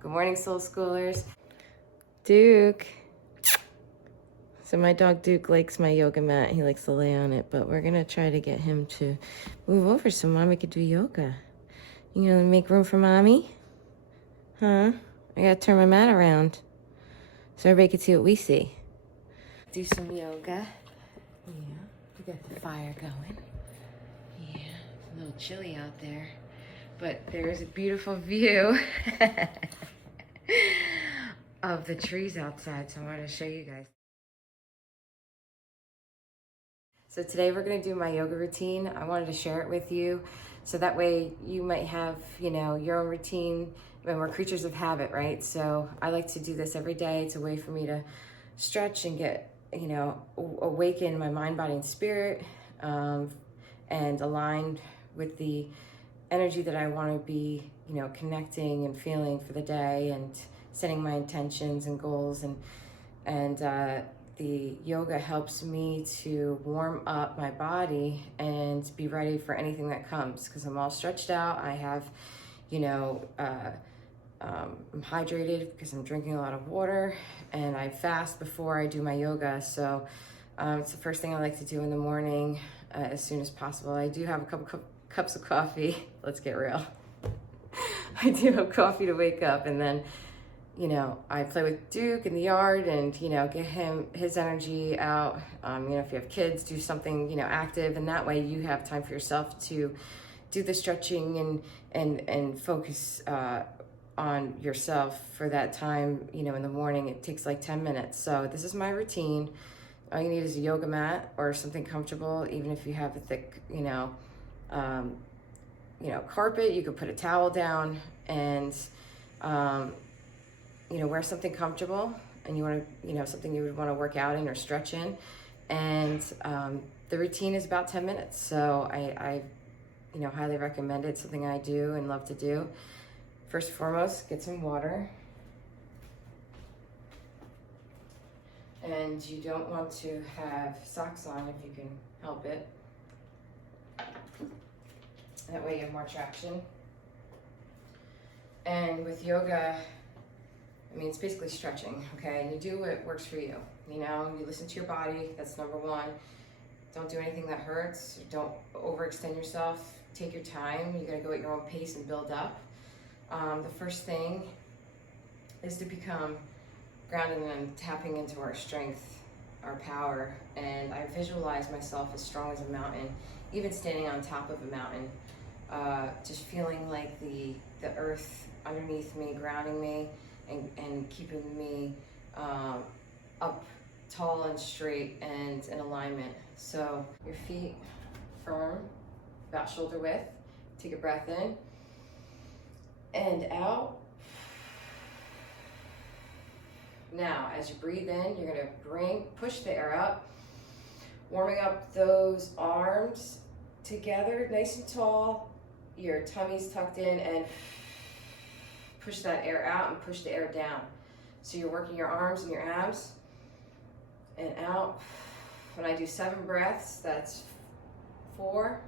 Good morning, Soul Schoolers. Duke. So my dog Duke likes my yoga mat. He likes to lay on it, but we're gonna try to get him to move over so Mommy could do yoga. You gonna make room for Mommy? Huh? I gotta turn my mat around so everybody can see what we see. Do some yoga. Yeah, we got the fire going. Yeah, it's a little chilly out there, but there's a beautiful view of the trees outside, so I wanted to show you guys. So today we're gonna do my yoga routine. I wanted to share it with you so that way you might have, your own routine. And we're creatures of habit, right? So I like to do this every day. It's a way for me to stretch and get, awaken my mind, body, and spirit, and align with the energy that I want to be, connecting and feeling for the day, and setting my intentions and goals. And the yoga helps me to warm up my body and be ready for anything that comes, because I'm all stretched out. I have, I'm hydrated because I'm drinking a lot of water, and I fast before I do my yoga. So it's the first thing I like to do in the morning as soon as possible. I do have a couple cups of coffee. Let's get real. I do have coffee to wake up, and then I play with Duke in the yard and, get his energy out. If you have kids, do something, active, and that way you have time for yourself to do the stretching and focus on yourself for that time, in the morning. It takes like 10 minutes. So this is my routine. All you need is a yoga mat or something comfortable. Even if you have a thick, carpet, you could put a towel down and, wear something comfortable, and you want to, something you would want to work out in or stretch in. And the routine is about 10 minutes. So I highly recommend it. It's something I do and love to do. First and foremost, get some water. And you don't want to have socks on if you can help it. That way you have more traction. And with yoga, it's basically stretching, okay? And you do what works for you. You listen to your body, that's number one. Don't do anything that hurts. Don't overextend yourself. Take your time. You gotta go at your own pace and build up. The first thing is to become grounded and tapping into our strength, our power. And I visualize myself as strong as a mountain, even standing on top of a mountain. Just feeling like the earth underneath me, grounding me, and keeping me up tall and straight and in alignment. So your feet firm, about shoulder width. Take a breath in and out. Now, as you breathe in, you're gonna push the air up, warming up those arms together, nice and tall. Your tummy's tucked in, and push that air out and push the air down. So you're working your arms and your abs, and out. When I do 7 breaths, that's 4.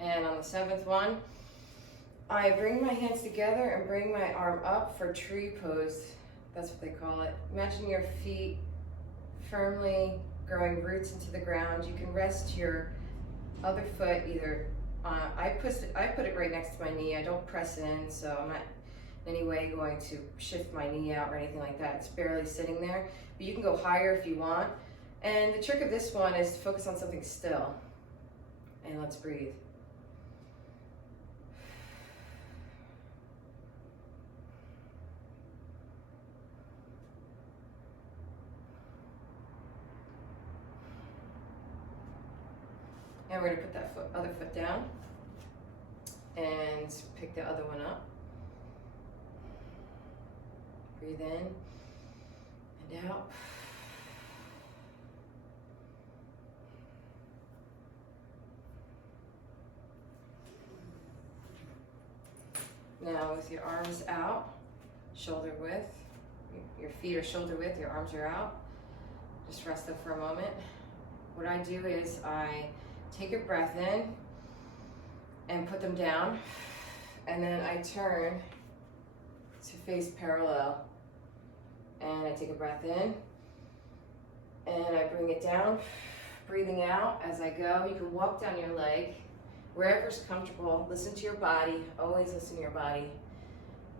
And on the 7th one, I bring my hands together and bring my arm up for tree pose. That's what they call it. Imagine your feet firmly growing roots into the ground. You can rest your other foot either on, I put it right next to my knee. I don't press in, so I'm not in any way going to shift my knee out or anything like that. It's barely sitting there, but you can go higher if you want. And the trick of this one is to focus on something still. And let's breathe. And we're gonna put that other foot down and pick the other one up. Breathe in and out. Now with your arms out, shoulder width, your feet are shoulder width, your arms are out. Just rest them for a moment. What I do is I Take a breath in and put them down. And then I turn to face parallel. And I take a breath in and I bring it down, breathing out as I go. You can walk down your leg, wherever's comfortable. Listen to your body, always listen to your body.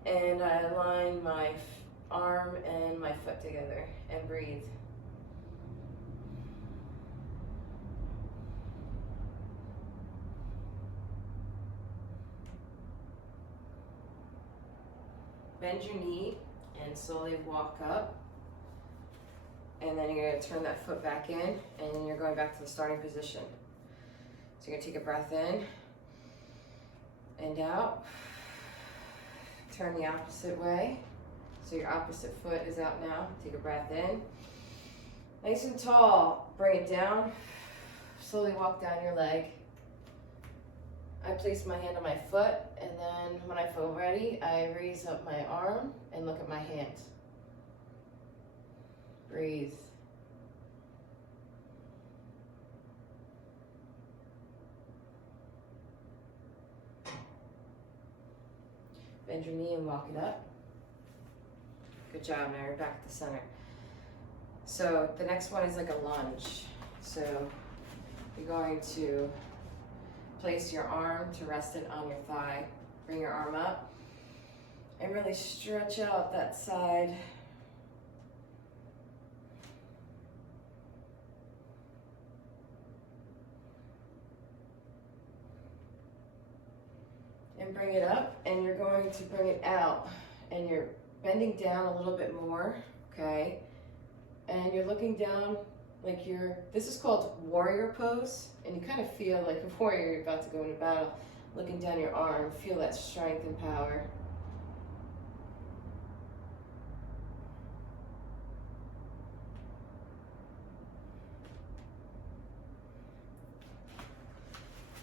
And I align my arm and my foot together and breathe. Bend your knee and slowly walk up. And then you're gonna turn that foot back in and you're going back to the starting position. So you're gonna take a breath in and out. Turn the opposite way. So your opposite foot is out now. Take a breath in. Nice and tall, bring it down. Slowly walk down your leg. I place my hand on my foot, and then when I feel ready, I raise up my arm and look at my hand. Breathe. Bend your knee and walk it up. Good job, now you're back at the center. So the next one is like a lunge. So you're going to place your arm to rest it on your thigh. Bring your arm up and really stretch out that side. And bring it up, and you're going to bring it out, and you're bending down a little bit more, okay? And you're looking down like this is called warrior pose, and you kind of feel like a warrior, you're about to go into battle. Looking down your arm, feel that strength and power.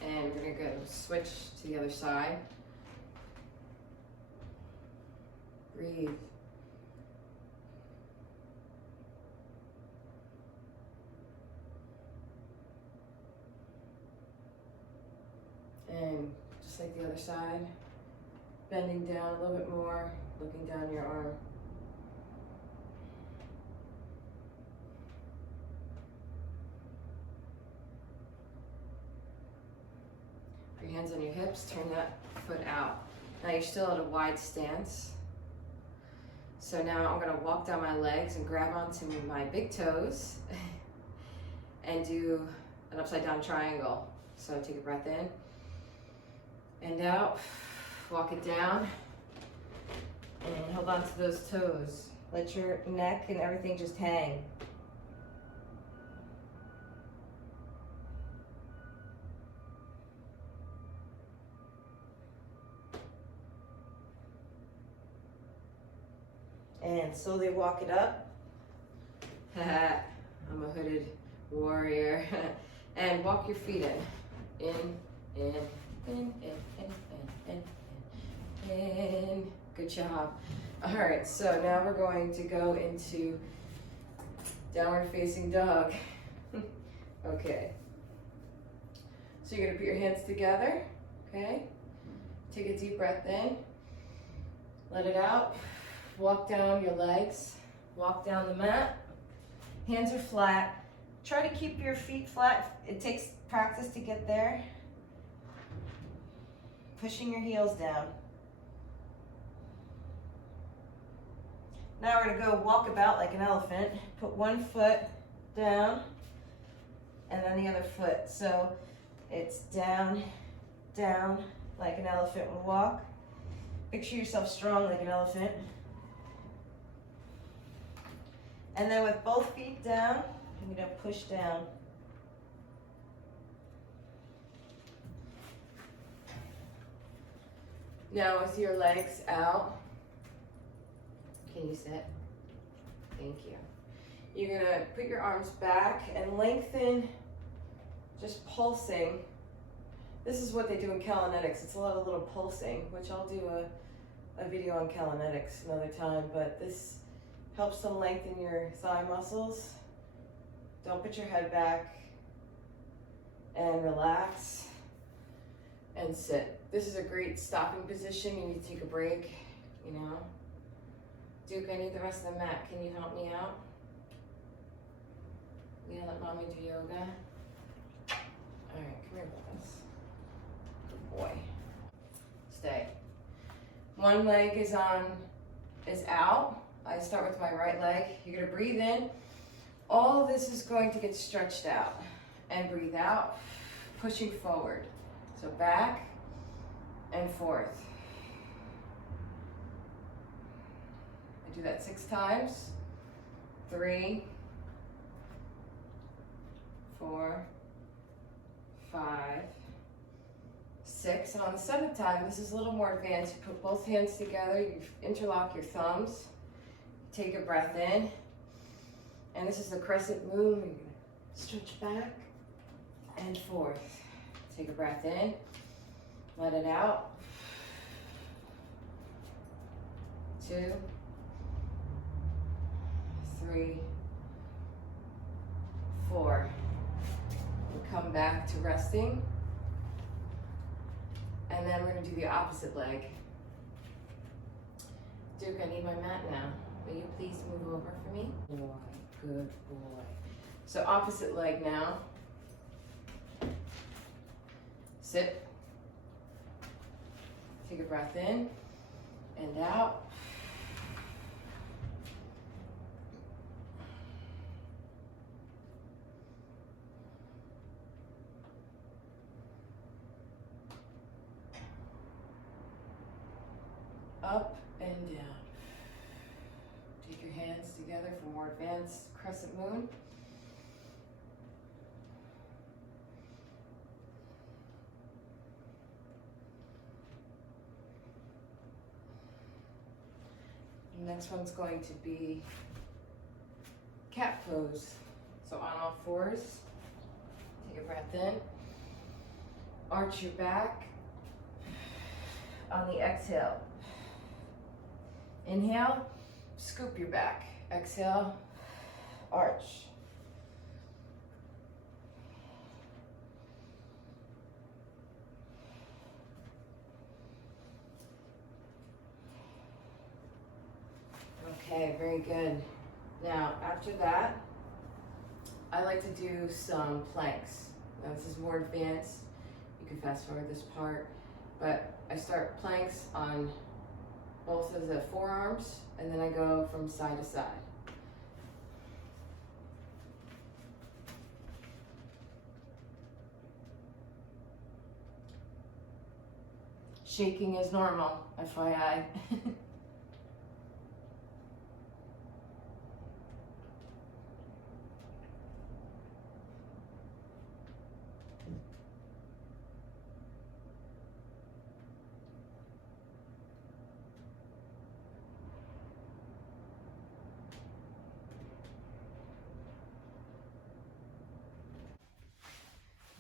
And we're gonna go switch to the other side. Breathe. And just like the other side, bending down a little bit more, looking down your arm. Put your hands on your hips, turn that foot out. Now you're still at a wide stance. So now I'm gonna walk down my legs and grab onto my big toes and do an upside down triangle. So take a breath in and out, walk it down, and hold on to those toes. Let your neck and everything just hang. And slowly walk it up. I'm a hooded warrior. And walk your feet in. In. Good job. All right, so now we're going to go into downward facing dog. Okay. So you're gonna put your hands together, okay? Take a deep breath in. Let it out. Walk down your legs. Walk down the mat. Hands are flat. Try to keep your feet flat. It takes practice to get there. Pushing your heels down. Now we're gonna go walk about like an elephant. Put one foot down and then the other foot. So it's down, down, like an elephant would walk. Picture yourself strong like an elephant. And then with both feet down, I'm gonna push down. Now with your legs out, can you sit? Thank you. You're gonna put your arms back and lengthen, just pulsing. This is what they do in Kalinetics. It's a lot of little pulsing, which I'll do a video on Kalinetics another time, but this helps to lengthen your thigh muscles. Don't put your head back. and relax and sit. This is a great stopping position. You need to take a break, you know. Duke, I need the rest of the mat. Can you help me out? You gonna let mommy do yoga? All right, come here with us. Good boy. Stay. One leg is out. I start with my right leg. You're gonna breathe in. All of this is going to get stretched out. And breathe out, pushing forward. So back and forth. I do that 6 times. 3, 4, 5, 6. And on the 7th time, this is a little more advanced. You put both hands together, you interlock your thumbs, take a breath in. And this is the crescent moon. You're gonna stretch back and forth. Take a breath in, let it out. 2, 3, 4. We come back to resting. And then we're gonna do the opposite leg. Duke, I need my mat now. Will you please move over for me? Boy, good boy. So opposite leg now. Sit. Take a breath in and out. Up and down. Take your hands together for more advanced crescent moon. The next one's going to be cat pose. So on all fours, take a breath in, arch your back. On the exhale, inhale, scoop your back. Exhale, arch. Okay, very good. Now, after that, I like to do some planks. Now, this is more advanced. You can fast forward this part, but I start planks on both of the forearms, and then I go from side to side. Shaking is normal, FYI.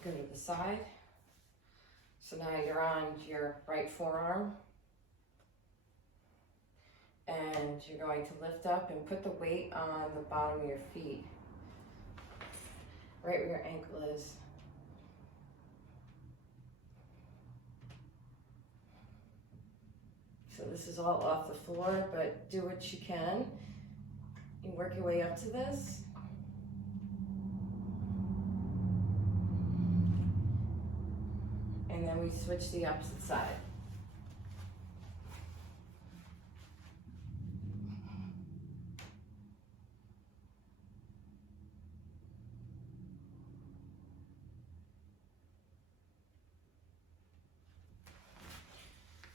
Go to the side. So now you're on your right forearm. And you're going to lift up and put the weight on the bottom of your feet. Right where your ankle is. So this is all off the floor, but do what you can. You work your way up to this. And then we switch to the opposite side.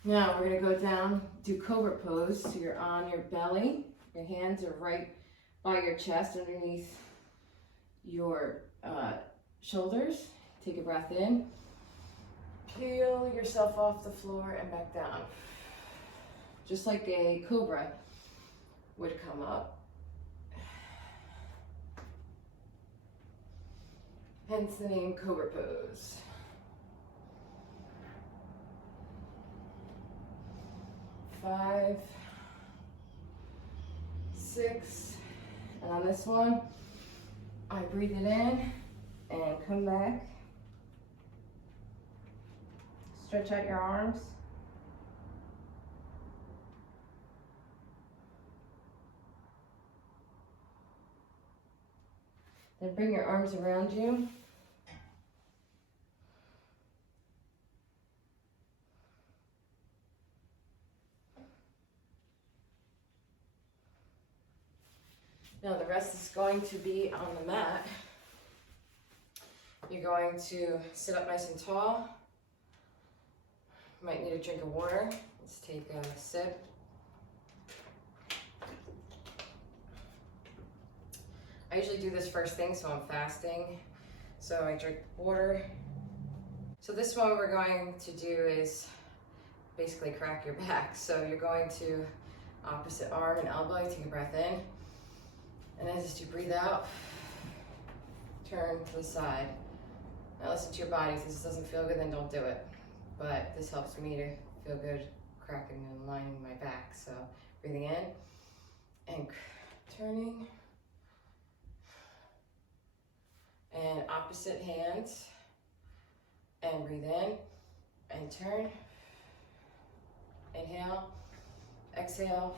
Now we're going to go down, do cobra pose. So you're on your belly. Your hands are right by your chest underneath your shoulders. Take a breath in. Peel yourself off the floor and back down. Just like a cobra would come up. Hence the name cobra pose. Five, 6, and on this one, I breathe it in and come back Stretch out your arms. Then bring your arms around you. Now the rest is going to be on the mat. You're going to sit up nice and tall. You might need a drink of water. Let's take a sip. I usually do this first thing, so I'm fasting. So I drink water. So this one we're going to do is basically crack your back. So you're going to opposite arm and elbow, take a breath in. And as you breathe out, turn to the side. Now listen to your body. If this doesn't feel good, then don't do it. But this helps me to feel good, cracking and lining my back. So breathing in and turning. And opposite hands. And breathe in and turn. Inhale, exhale.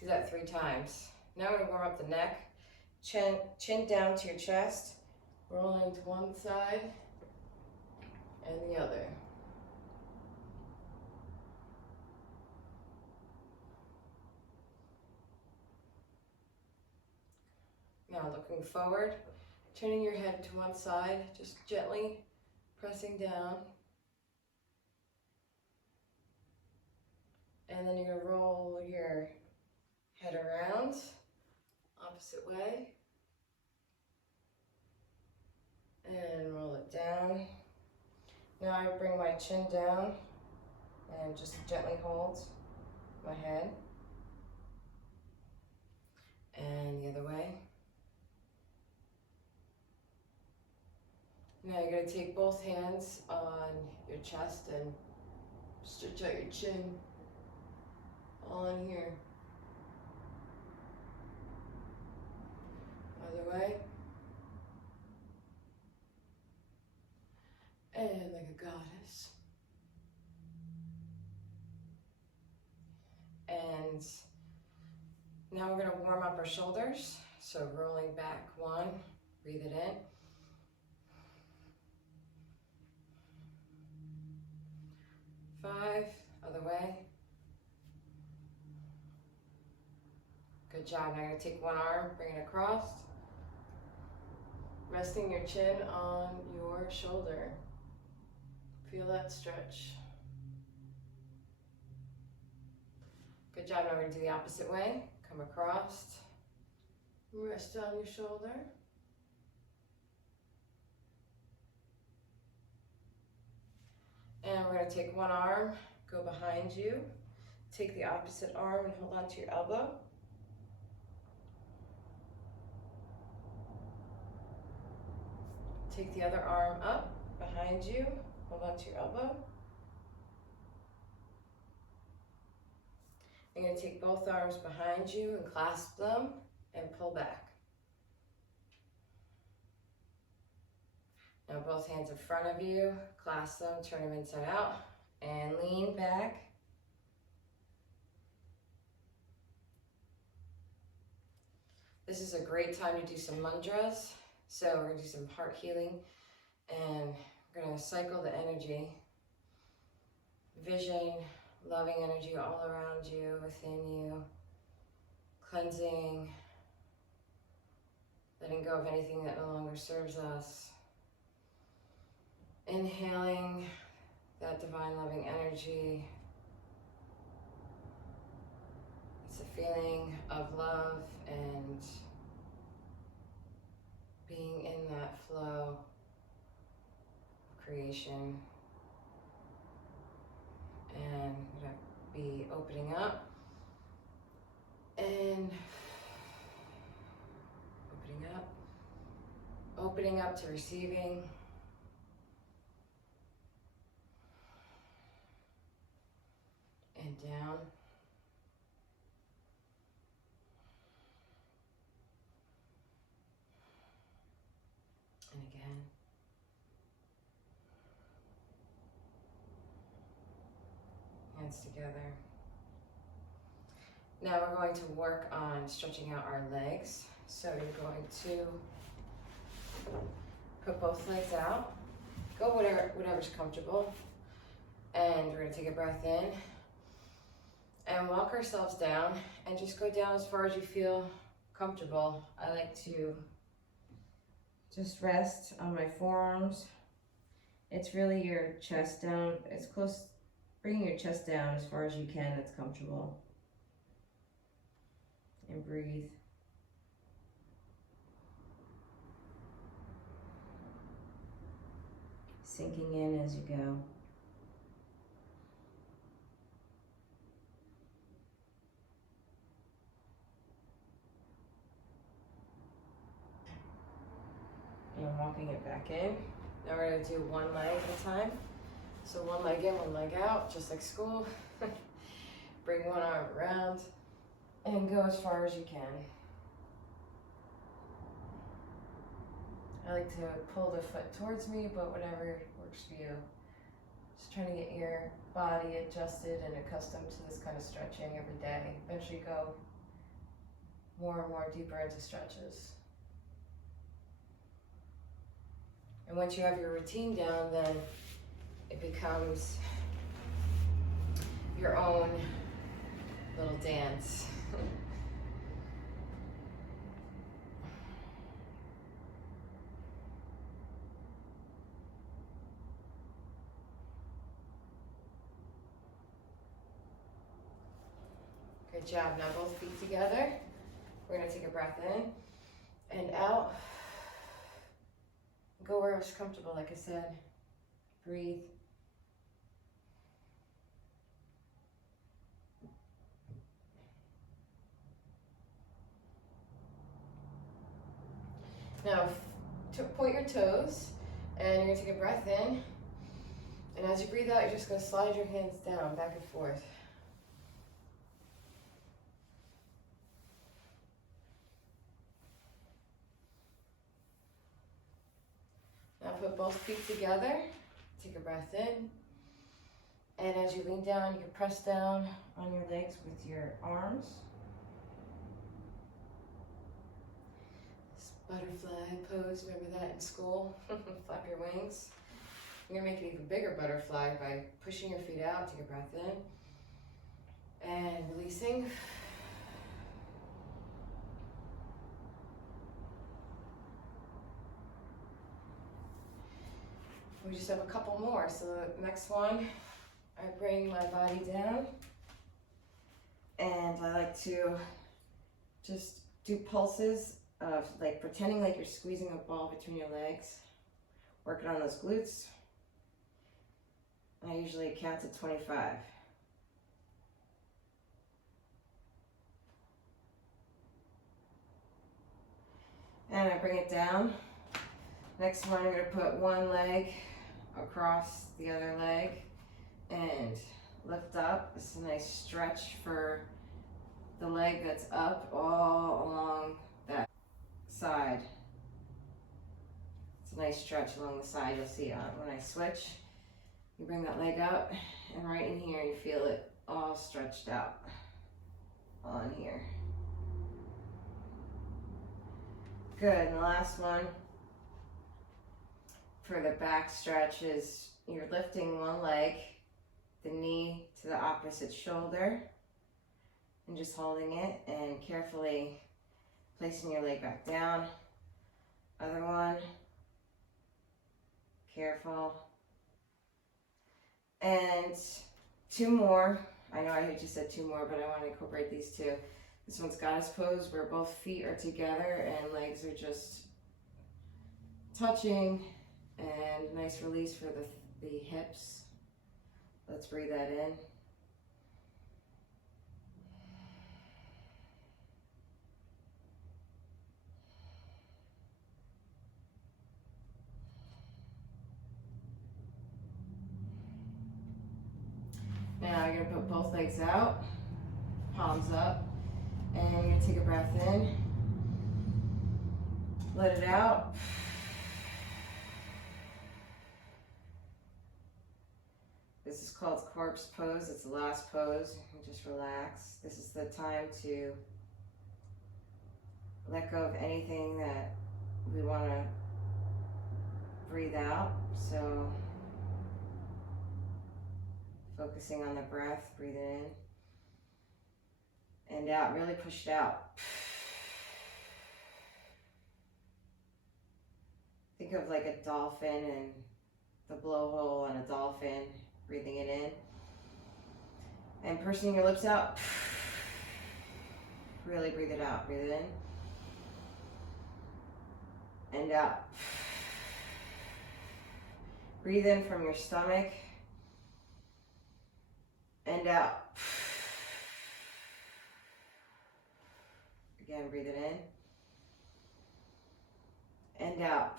Do that 3 times. Now we're gonna warm up the neck. Chin down to your chest, rolling to one side and the other. Now looking forward, turning your head to one side, just gently pressing down. And then you're gonna roll your head around, opposite way. And roll it down. Now I bring my chin down and just gently hold my head. And the other way. Now you're going to take both hands on your chest and stretch out your chin all in here. Other way. And like a goddess. And now we're going to warm up our shoulders. So rolling back 1, breathe it in. Five, other way. Good job. Now you're going to take one arm, bring it across. Resting your chin on your shoulder. Feel that stretch. Good job. Now we're going to do the opposite way. Come across. Rest on your shoulder. And we're going to take one arm, go behind you. Take the opposite arm and hold on to your elbow. Take the other arm up behind you, hold on to your elbow. You're going to take both arms behind you and clasp them and pull back. Now both hands in front of you, clasp them, turn them inside out, and lean back. This is a great time to do some mudras. So we're going to do some heart healing, and we're going to cycle the energy, vision, loving energy all around you, within you, cleansing, letting go of anything that no longer serves us, inhaling that divine loving energy. It's a feeling of love and being in that flow of creation. And I'm going to be opening up and opening up to receiving. And down. And again. hands together. Now we're going to work on stretching out our legs. So you're going to put both legs out. Go whatever's comfortable. And we're going to take a breath in and walk ourselves down and just go down as far as you feel comfortable. I like to just rest on my forearms. It's really your chest down. It's close, bringing your chest down as far as you can that's comfortable. And breathe. Sinking in as you go. And walking it back in. Now we're going to do one leg at a time. So one leg in, one leg out, just like school. Bring one arm around and go as far as you can. I like to pull the foot towards me, but whatever works for you. Just trying to get your body adjusted and accustomed to this kind of stretching every day. Eventually go more and more deeper into stretches. And once you have your routine down, then it becomes your own little dance. Good job. Now both feet together. We're going to take a breath in and out. Go where it's comfortable, like I said. Breathe. Now, point your toes, and you're going to take a breath in. And as you breathe out, you're just going to slide your hands down, back and forth. Now put both feet together, take a breath in, and as you lean down, you can press down on your legs with your arms. This butterfly pose, remember that in school? Flap your wings. You're gonna make an even bigger butterfly by pushing your feet out, take a breath in, and releasing. We just have a couple more. So the next one, I bring my body down and I like to just do pulses of like pretending like you're squeezing a ball between your legs, working on those glutes. I usually count to 25. And I bring it down. Next one, I'm going to put one leg across the other leg and lift up. This is a nice stretch for the leg that's up all along that side. It's a nice stretch along the side. You'll see when I switch, you bring that leg up and right in here you feel it all stretched out on here. Good, and the last one for the back stretch is you're lifting one leg, the knee to the opposite shoulder, and just holding it and carefully placing your leg back down. Other one, careful. And two more. I know I just said two more, but I want to incorporate these two. This one's goddess pose where both feet are together and legs are just touching. And nice release for the hips. Let's breathe that in. Now you're going to put both legs out, palms up, and you're going to take a breath in. Let it out. This is called corpse pose. It's the last pose. Just relax. This is the time to let go of anything that we want to breathe out. So focusing on the breath, breathing in and out, really push it out. Think of like a dolphin and the blowhole and a dolphin, breathing it in. And pursing your lips out. Really breathe it out. Breathe it in and out. Breathe in from your stomach and out. Again, breathe it in and out.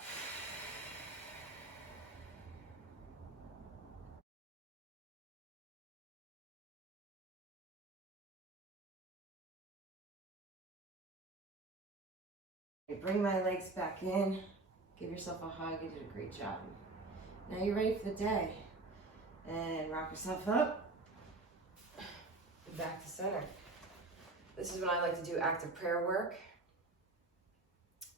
Bring my legs back in. Give yourself a hug. You did a great job. Now you're ready for the day. And rock yourself up. Back to center. This is when I like to do active prayer work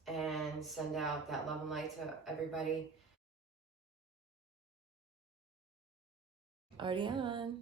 and send out that love and light to everybody. Arty On.